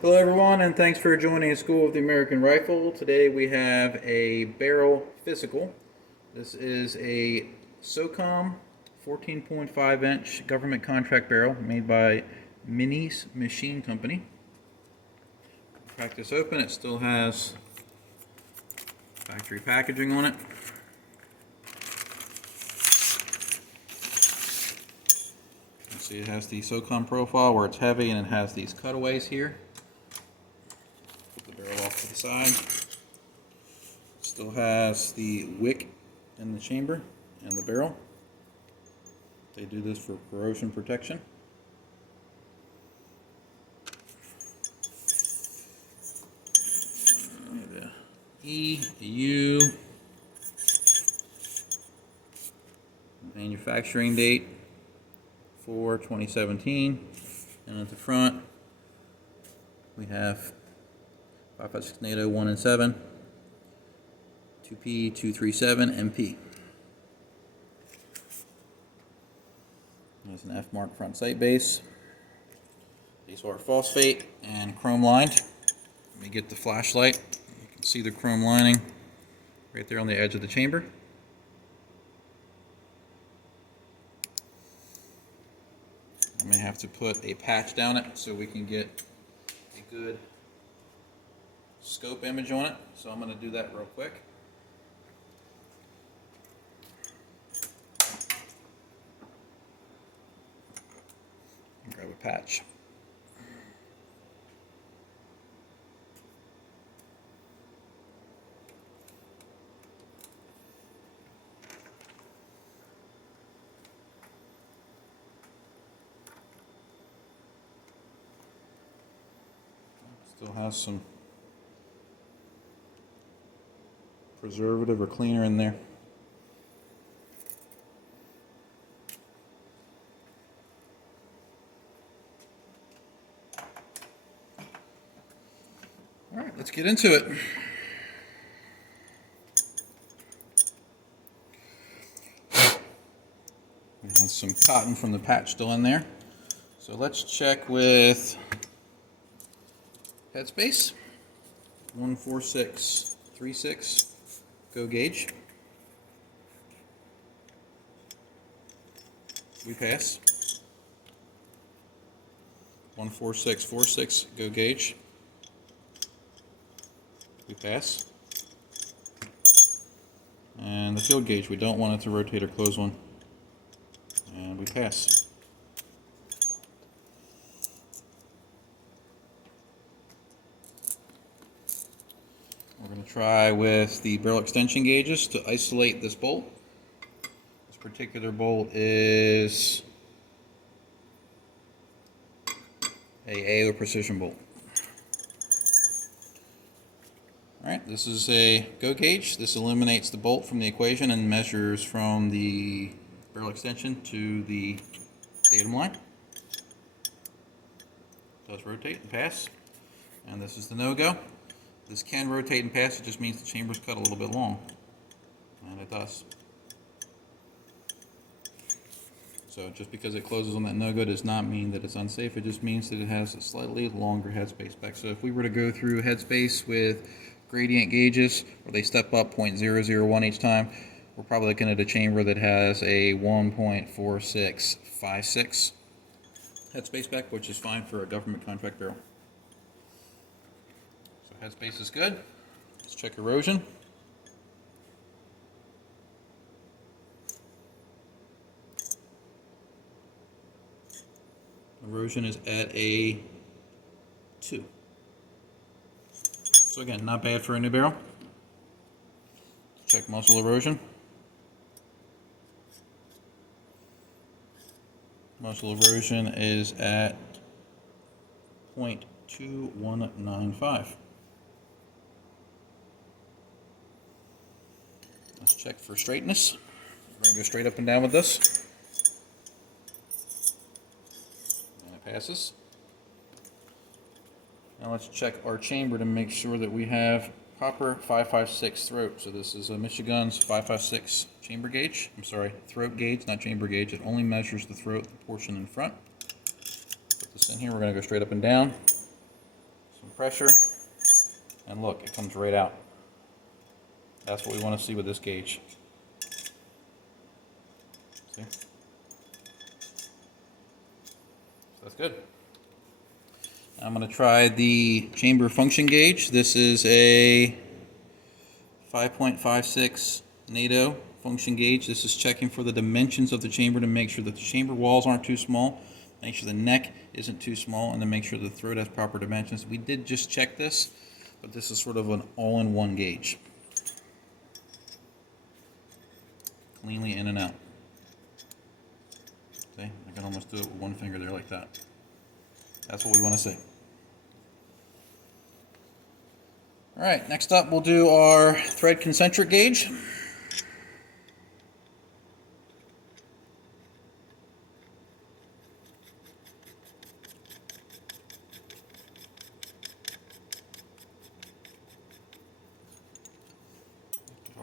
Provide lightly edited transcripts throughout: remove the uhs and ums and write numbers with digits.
Hello everyone, and thanks for joining School of the American Rifle. Today we have a barrel physical. This is a SOCOM 14.5 inch government contract barrel made by Mennie's Machine Company. Crack this open, it still has factory packaging on it. See, it has the SOCOM profile where it's heavy and it has these cutaways here. Put the barrel off to the side. Still has the wick in the chamber and the barrel. They do this for corrosion protection. The E, the U, manufacturing date for 2017, and at the front we have 5.56 NATO 1 and 7, 2P 237 MP. There's an F mark front sight base. These are phosphate and chrome lined. Let me get the flashlight. You can see the chrome lining right there on the edge of the chamber. I may have to put a patch down it so we can get a good scope image on it. So I'm going to do that real quick. Grab a patch. Still has some preservative or cleaner in there. All right, let's get into it. It has some cotton from the patch still in there. So let's check with Headspace. 14636 go gauge. We pass. 14646 go gauge. We pass. And the field gauge, we don't want it to rotate or close one. And we pass. We're going to try with the barrel extension gauges to isolate this bolt. This particular bolt is a AO precision bolt. Alright, this is a go gauge. This eliminates the bolt from the equation and measures from the barrel extension to the datum line. It does rotate and pass. And this is the no-go. This can rotate and pass, it just means the chamber's cut a little bit long. And it does. So just because it closes on that no-go does not mean that it's unsafe, it just means that it has a slightly longer headspace spec. So if we were to go through headspace with gradient gauges, where they step up 0.001 each time, we're probably looking at a chamber that has a 1.4656 headspace spec, which is fine for a government contract barrel. So headspace is good. Let's check erosion. Erosion is at a 2. So again, not bad for a new barrel. Check muzzle erosion. Muzzle erosion is at 0.2195. Let's check for straightness. We're going to go straight up and down with this. And it passes. Now let's check our chamber to make sure that we have proper 5.56 throat. So this is a Michigan's 5.56 chamber gauge. I'm sorry, throat gauge, not chamber gauge. It only measures the throat, the portion in front. Put this in here. We're going to go straight up and down. Some pressure, and look, it comes right out. That's what we want to see with this gauge. See? So that's good. I'm going to try the chamber function gauge. This is a 5.56 NATO function gauge. This is checking for the dimensions of the chamber to make sure that the chamber walls aren't too small, make sure the neck isn't too small, and then make sure the throat has proper dimensions. We did just check this, but this is sort of an all-in-one gauge. Cleanly in and out. See, I can almost do it with one finger there like that. That's what we want to see. All right, next up we'll do our thread concentric gauge.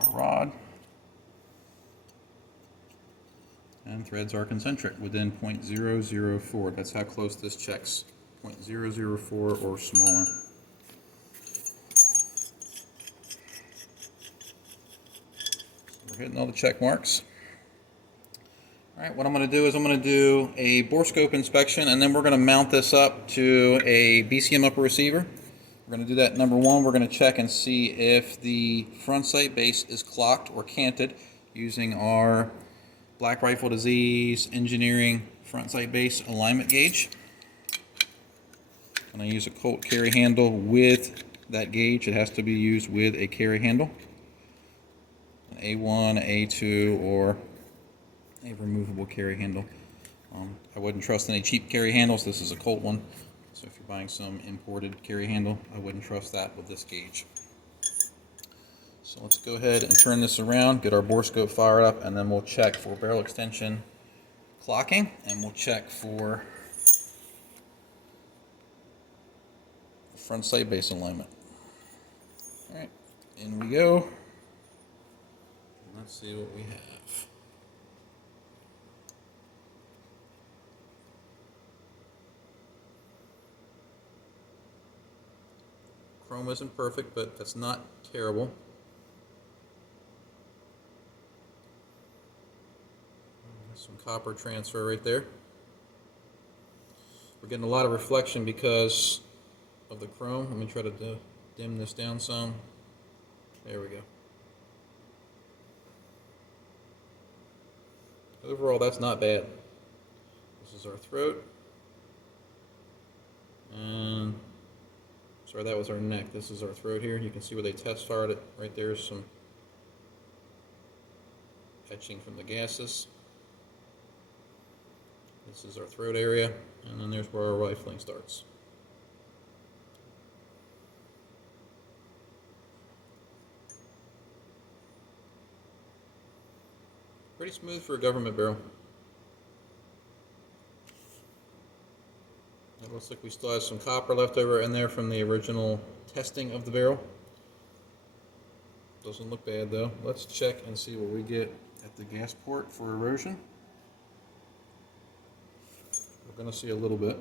Our rod. And threads are concentric within 0.004. That's how close this checks. 0.004 or smaller. We're hitting all the check marks. All right, what I'm going to do is I'm going to do a Borescope inspection, and then we're going to mount this up to a BCM upper receiver. We're going to do that. Number one, we're going to check and see if the front sight base is clocked or canted using our Black Rifle Disease Engineering front sight base alignment gauge. I'm going to use a Colt carry handle with that gauge. It has to be used with a carry handle. An A1, A2, or a removable carry handle. I wouldn't trust any cheap carry handles. This is a Colt one. So if you're buying some imported carry handle, I wouldn't trust that with this gauge. So let's go ahead and turn this around, get our Borescope fired up, and then we'll check for barrel extension clocking, and we'll check for front sight base alignment. All right, in we go. Let's see what we have. Chrome isn't perfect, but that's not terrible. Some copper transfer right there. We're getting a lot of reflection because of the chrome. Let me try to dim this down some. There we go. Overall, that's not bad. This is our throat. And sorry, that was our neck. This is our throat here. You can see where they test fired it. Right there is some etching from the gases. This is our throat area, and then there's where our rifling starts. Pretty smooth for a government barrel. It looks like we still have some copper left over in there from the original testing of the barrel. Doesn't look bad though. Let's check and see what we get at the gas port for erosion. We're going to see a little bit.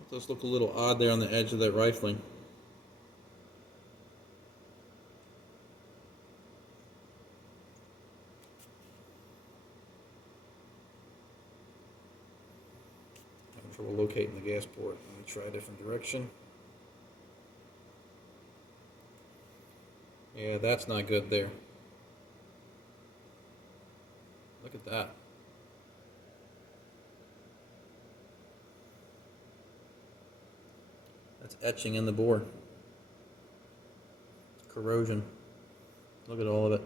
It does look a little odd there on the edge of that rifling. Having trouble locating the gas port. Let me try a different direction. Yeah, that's not good there. Look at that. That's etching in the bore. Corrosion. Look at all of it.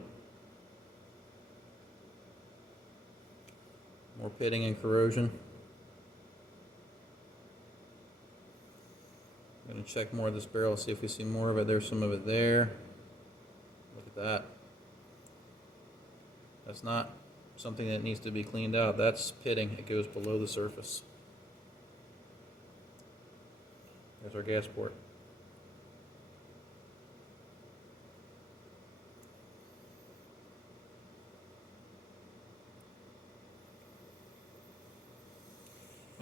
More pitting and corrosion. I'm going to check more of this barrel, see if we see more of it. There's some of it there. Look at that. That's not something that needs to be cleaned out. That's pitting. It goes below the surface. There's our gas port.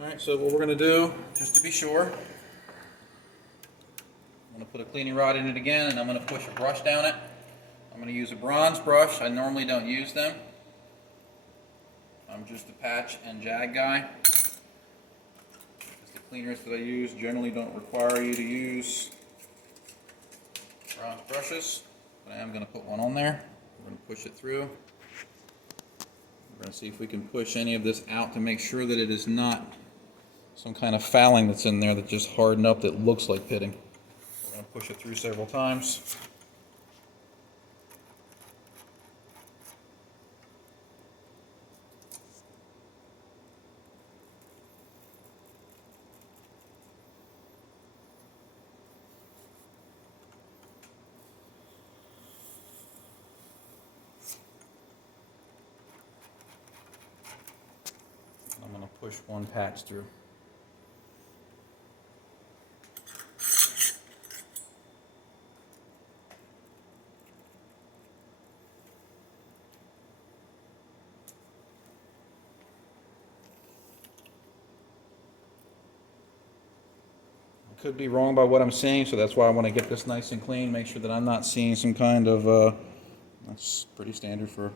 Alright, so what we're going to do, just to be sure, I'm going to put a cleaning rod in it again, and I'm going to push a brush down it. I'm going to use a bronze brush. I normally don't use them. I'm just a patch and jag guy. Because the cleaners that I use generally don't require you to use bronze brushes. But I am going to put one on there. We're going to push it through. We're going to see if we can push any of this out to make sure that it is not some kind of fouling that's in there that just hardened up that looks like pitting. We're going to push it through several times. I'm going to push one patch through. Could be wrong by what I'm seeing, so that's why I want to get this nice and clean, make sure that I'm not seeing some kind of, that's pretty standard for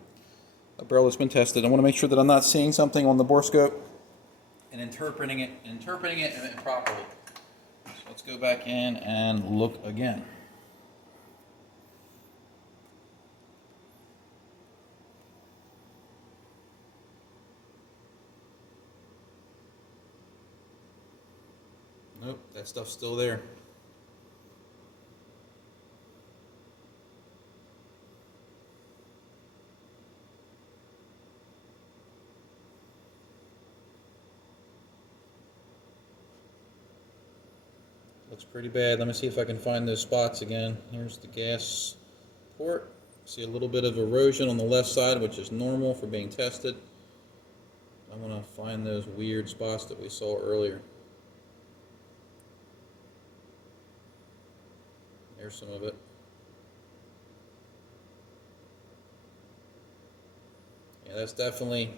a barrel that's been tested. I want to make sure that I'm not seeing something on the Borescope and interpreting it improperly. So let's go back in and look again. Nope, that stuff's still there. Looks pretty bad. Let me see if I can find those spots again. Here's the gas port. See a little bit of erosion on the left side, which is normal for being tested. I want to find those weird spots that we saw earlier. There's some of it. Yeah, that's definitely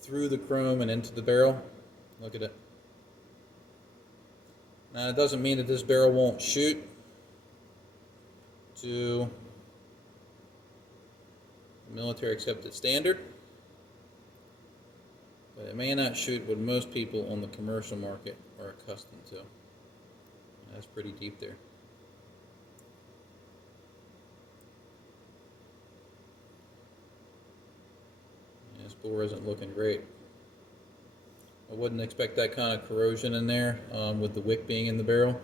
through the chrome and into the barrel. Look at it. Now, it doesn't mean that this barrel won't shoot to military accepted standard, but it may not shoot what most people on the commercial market are accustomed to. That's pretty deep there. Yeah, this bore isn't looking great. I wouldn't expect that kind of corrosion in there with the wick being in the barrel,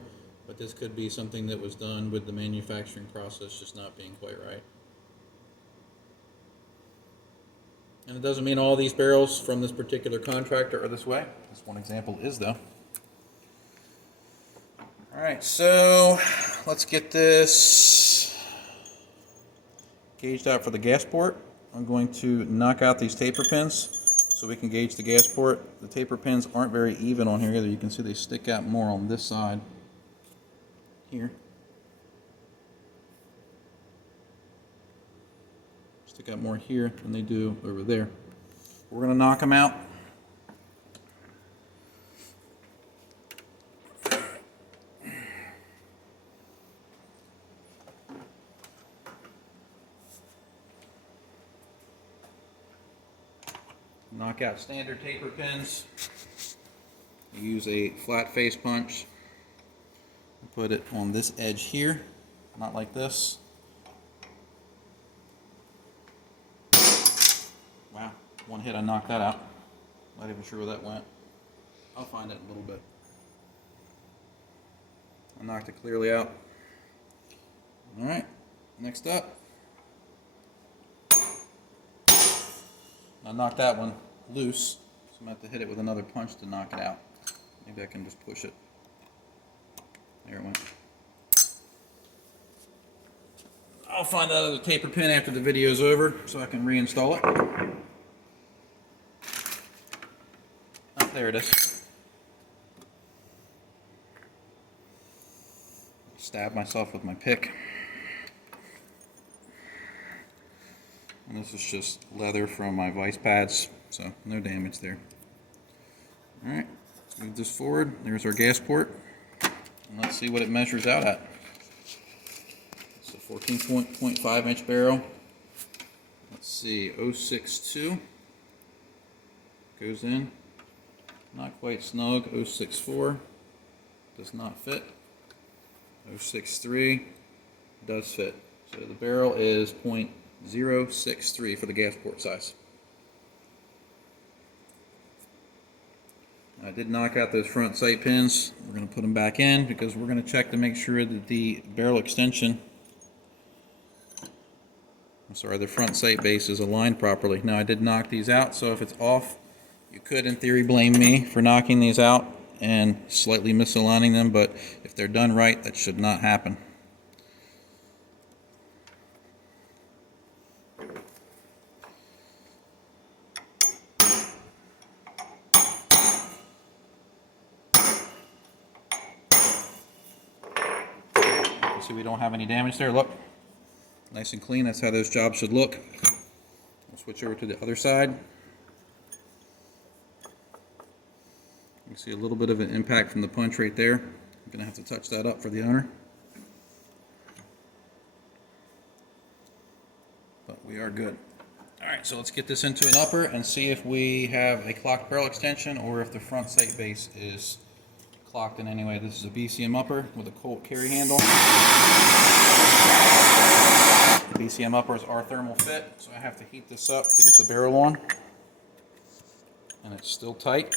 but this could be something that was done with the manufacturing process just not being quite right. And it doesn't mean all these barrels from this particular contractor are this way. This one example is, though. Alright, so let's get this gauged out for the gas port. I'm going to knock out these taper pins so we can gauge the gas port. The taper pins aren't very even on here either. You can see they stick out more on this side here. Stick out more here than they do over there. We're going to knock them out. Knock out standard taper pins. You use a flat face punch. Put it on this edge here, not like this. Wow, one hit I knocked that out. Not even sure where that went. I'll find it in a little bit. I knocked it clearly out. Alright, next up. I knocked that one loose, so I'm going to have to hit it with another punch to knock it out. Maybe I can just push it. There it went. I'll find that other taper pin after the video is over so I can reinstall it. Oh, there it is. Stab myself with my pick. And this is just leather from my vice pads, so no damage there. Alright, let's move this forward. There's our gas port. And let's see what it measures out at. It's a 14.5 inch barrel. Let's see, 062 goes in. Not quite snug. 064 does not fit. 063 does fit. So the barrel is 0.063 for the gas port size. I did knock out those front sight pins. We're going to put them back in because we're going to check to make sure that the barrel extension, the front sight base is aligned properly. Now I did knock these out, so if it's off, you could in theory blame me for knocking these out and slightly misaligning them, but if they're done right, that should not happen. See, we don't have any damage there. Look, nice and clean. That's how those jobs should look. We'll switch over to the other side. You can see a little bit of an impact from the punch right there. I'm going to have to touch that up for the owner. But we are good. Alright, so let's get this into an upper and see if we have a clocked barrel extension or if the front sight base is clocked in any way. This is a BCM upper with a Colt carry handle. The BCM uppers are thermal fit, so I have to heat this up to get the barrel on. And it's still tight.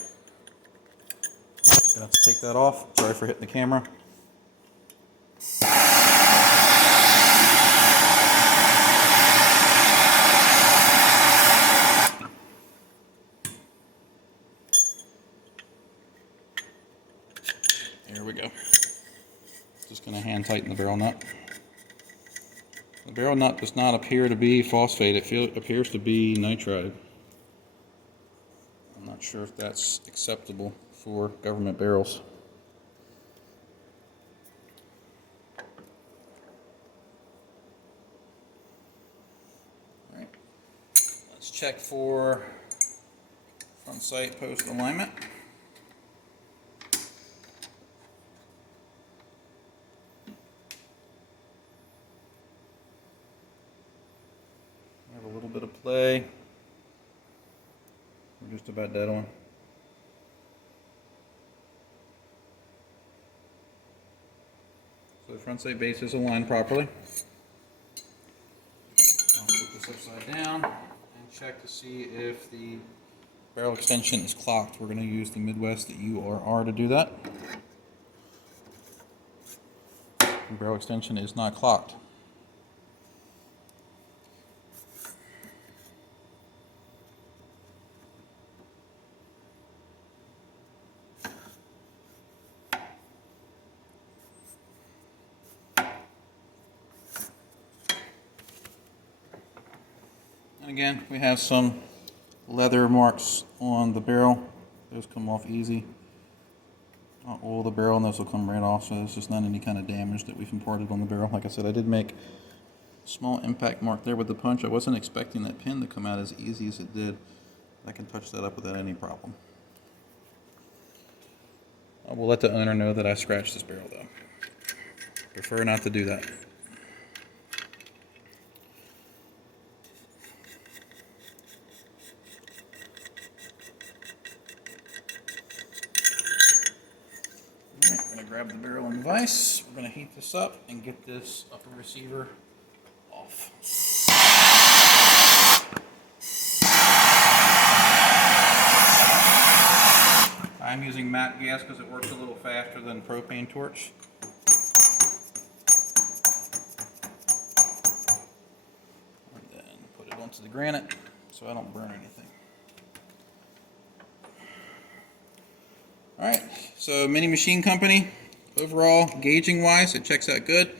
Gonna have to take that off. Sorry for hitting the camera. There we go. Just gonna hand tighten the barrel nut. The barrel nut does not appear to be phosphate. It appears to be nitride. I'm not sure if that's acceptable for government barrels. All right, let's check for front sight post alignment. Have a little bit of play. We're just about dead on. So the front sight base is aligned properly. I'll put this upside down and check to see if the barrel extension is clocked. We're going to use the Midwest, the URR, to do that. The barrel extension is not clocked. And again, we have some leather marks on the barrel. Those come off easy. I'll oil the barrel and those will come right off, so there's just not any kind of damage that we've imparted on the barrel. Like I said, I did make a small impact mark there with the punch. I wasn't expecting that pin to come out as easy as it did. I can touch that up without any problem. I will let the owner know that I scratched this barrel though. Prefer not to do that. Grab the barrel and vise. We're going to heat this up and get this upper receiver off. I'm using MAP gas because it works a little faster than propane torch. And then put it onto the granite so I don't burn anything. Alright, so Mennie Machine Company, overall gauging wise, it checks out good.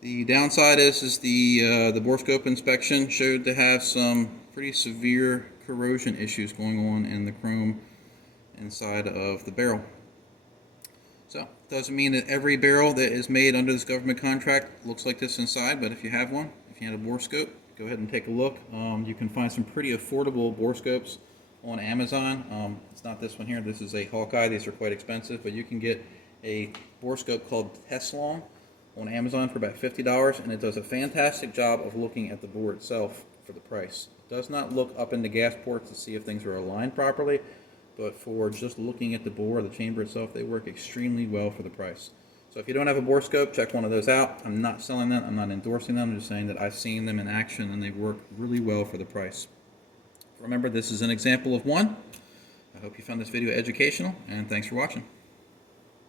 The downside is the Borescope inspection showed to have some pretty severe corrosion issues going on in the chrome inside of the barrel. So, doesn't mean that every barrel that is made under this government contract looks like this inside, but if you have one, if you have a Borescope, go ahead and take a look. You can find some pretty affordable Borescopes on Amazon. It's not this one here. This is a Hawkeye. These are quite expensive, but you can get a borescope called Teslon on Amazon for about $50, and it does a fantastic job of looking at the bore itself for the price. It does not look up in the gas ports to see if things are aligned properly, but for just looking at the bore, the chamber itself, they work extremely well for the price. So if you don't have a borescope, check one of those out. I'm not selling them. I'm not endorsing them. I'm just saying that I've seen them in action, and they work really well for the price. Remember, this is an example of one. I hope you found this video educational, and thanks for watching.